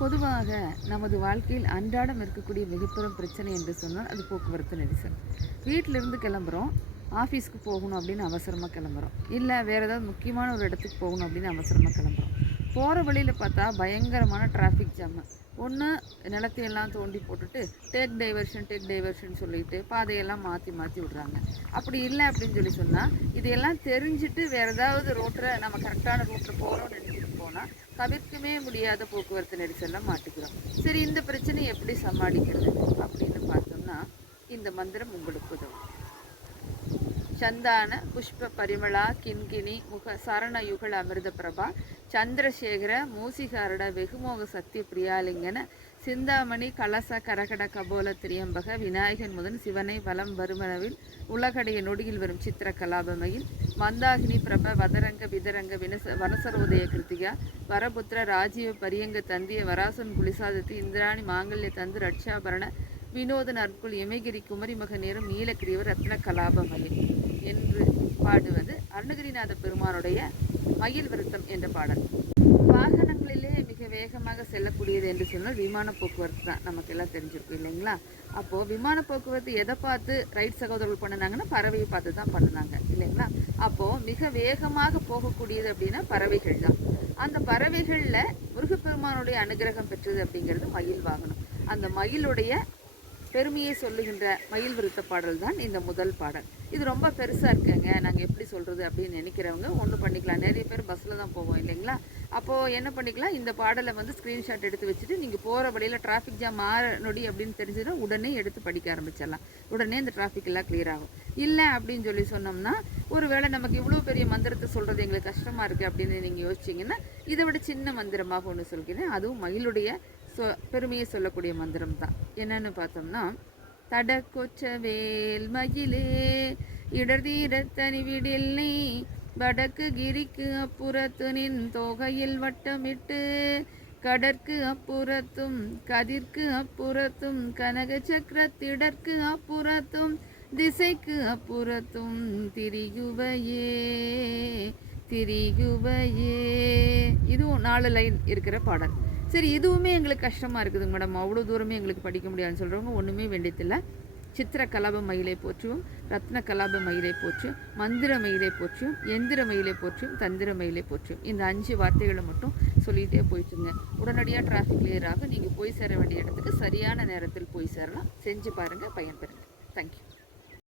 பொதுவாக நமது வாழ்க்கையில் அன்றாடம் இருக்கக்கூடிய மிகப்பெரும் பிரச்சனை என்று சொன்னால் அது போக்குவரத்து நெரிசல். வீட்டிலிருந்து கிளம்புறோம் ஆஃபீஸ்க்கு போகணும் அப்படின்னு அவசரமாக கிளம்புறோம். இல்லை வேறு ஏதாவது முக்கியமான ஒரு இடத்துக்கு போகணும் அப்படின்னு அவசரமாக கிளம்புறோம். போகிற வழியில் பார்த்தா பயங்கரமான டிராஃபிக் ஜாமு ஒன்று நிலத்தையெல்லாம் தோண்டி போட்டுட்டு டேக் டைவர்ஷன் டேக் டைவர்ஷன் சொல்லிட்டு பாதையெல்லாம் மாற்றி மாற்றி விட்றாங்க. அப்படி இல்லை அப்படின்னு சொல்லி சொன்னால் இதையெல்லாம் தெரிஞ்சுட்டு வேறு ஏதாவது ரோட்டில் நம்ம கரெக்டான ரோட்டில் போகிறோம்னு நினச்சிட்டு போனால் தவிர்க்கவே முடியாத போக்குவரத்து நெரிசலில் மாட்டிக்கிறோம். சரி இந்த பிரச்சனையை எப்படி சமாளிக்கிறது அப்படின்னு பார்த்தோம்னா இந்த மந்திரம் உங்களுக்கு உதவும். சந்தான புஷ்ப பரிமளா கிண்கிணி முக சரண யுகல அமிர்த பிரபா சந்திரசேகர மூசிகாரட வெகுமோக சக்தி பிரியாலிங்கன சிந்தாமணி கலச கரகட கபோல திரியம்பக விநாயகன் முதன் சிவனை வலம் வருமனவில் உலகடைய நொடியில் வரும் சித்திர கலாபமையில் மந்தாகினி பிரப வதரங்க விதரங்க வினச வனசரோதய கிருத்திகா வரபுத்திர ராஜீவ பரியங்க தந்திய வராசன் குளிசாதத்து இந்திராணி மாங்கல்ய தந்து ரட்சாபரண வினோத நற்குள் இமயகிரி குமரி மகநேரம் நீலக்கிரியவர் ரத்ன கலாபமயம் என்று பாடுவது அருணகிரிநாத பெருமானுடைய மயில் விருத்தம் என்ற பாடல். வாகனங்களிலே மிக வேகமாக செல்லக்கூடியது என்று சொன்னால் விமான போக்குவரத்து தான். நமக்கு எல்லாம் தெரிஞ்சிருக்கு இல்லைங்களா? அப்போது விமான போக்குவரத்து எதை பார்த்து ரைட் சகோதரர்கள் பண்ணினாங்கன்னா பறவையை பார்த்து தான் பண்ணினாங்க இல்லைங்களா? அப்போது மிக வேகமாக போகக்கூடியது அப்படின்னா பறவைகள் தான். அந்த பறவைகளில் முருகப்பெருமானுடைய அனுகிரகம் பெற்றது அப்படிங்கிறது மயில் வாகனம். அந்த மயிலுடைய பெருமையை சொல்லுகின்ற மயில் விருத்த பாடல் தான் இந்த முதல் பாடல். இது ரொம்ப பெருசாக இருக்குங்க. நாங்கள் எப்படி சொல்கிறது அப்படின்னு நினைக்கிறவங்க ஒன்று பண்ணிக்கலாம். நிறைய பேர் பஸ்ஸில் தான் போவோம் இல்லைங்களா? அப்போது என்ன பண்ணிக்கலாம்? இந்த பாடலை வந்து ஸ்க்ரீன்ஷாட் எடுத்து வச்சுட்டு நீங்கள் போகிற வழியில் டிராஃபிக் ஜாம் மாற நொடி அப்படின்னு தெரிஞ்சதுன்னா உடனே எடுத்து படிக்க ஆரம்பிச்சிடலாம். உடனே இந்த டிராஃபிக் எல்லாம் கிளியர் ஆகும். இல்லை அப்படின்னு சொல்லி சொன்னோம்னா ஒருவேளை நமக்கு இவ்வளோ பெரிய மந்திரத்தை சொல்கிறது எங்களுக்கு கஷ்டமாக இருக்குது அப்படின்னு நீங்கள் யோசிச்சிங்கன்னா இதை விட சின்ன மந்திரமாக ஒன்று சொல்கிறேன். அதுவும் மயிலுடைய சொ பெருமையை சொல்லக்கூடிய மந்திரம் தான் என்னன்னு பார்த்தோம்னா தடக்கொச்ச வேல் மயிலே இடர்தீர தனிவிடில் நீ வடக்கு கிரிக்கு அப்புறத்து நின் தொகையில் வட்டமிட்டு கடற்கு அப்புறத்தும் கதிர்க்கு அப்புறத்தும் கனக சக்கரத்திடற்கு அப்புறத்தும் திசைக்கு அப்புறத்தும் திரிகுவையே திரிகுவையே இதுவும் நாலு லைன் இருக்கிற பாடல். சரி இதுவுமே எங்களுக்கு கஷ்டமாக இருக்குதுங்க மேடம். அவ்வளோ தூரமே எங்களுக்கு படிக்க முடியாதுன்னு சொல்கிறவங்க ஒன்றுமே வேண்டியதில்லை. சித்திர கலாப மயிலை போற்றுவோம் ரத்ன கலாப மயிலை போற்றும் மந்திர மயிலை போற்றும் எந்திர மயிலை போற்றும் தந்திர மயிலை போற்றும். இந்த அஞ்சு வார்த்தைகளை மட்டும் சொல்லிகிட்டே போயிட்டுருங்க உடனடியாக டிராஃபிக் கிளியர் ஆக நீங்கள் போய் சேர வேண்டிய இடத்துக்கு சரியான நேரத்தில் போய் சேரலாம். செஞ்சு பாருங்கள் பயன்பெறுங்க தேங்க்யூ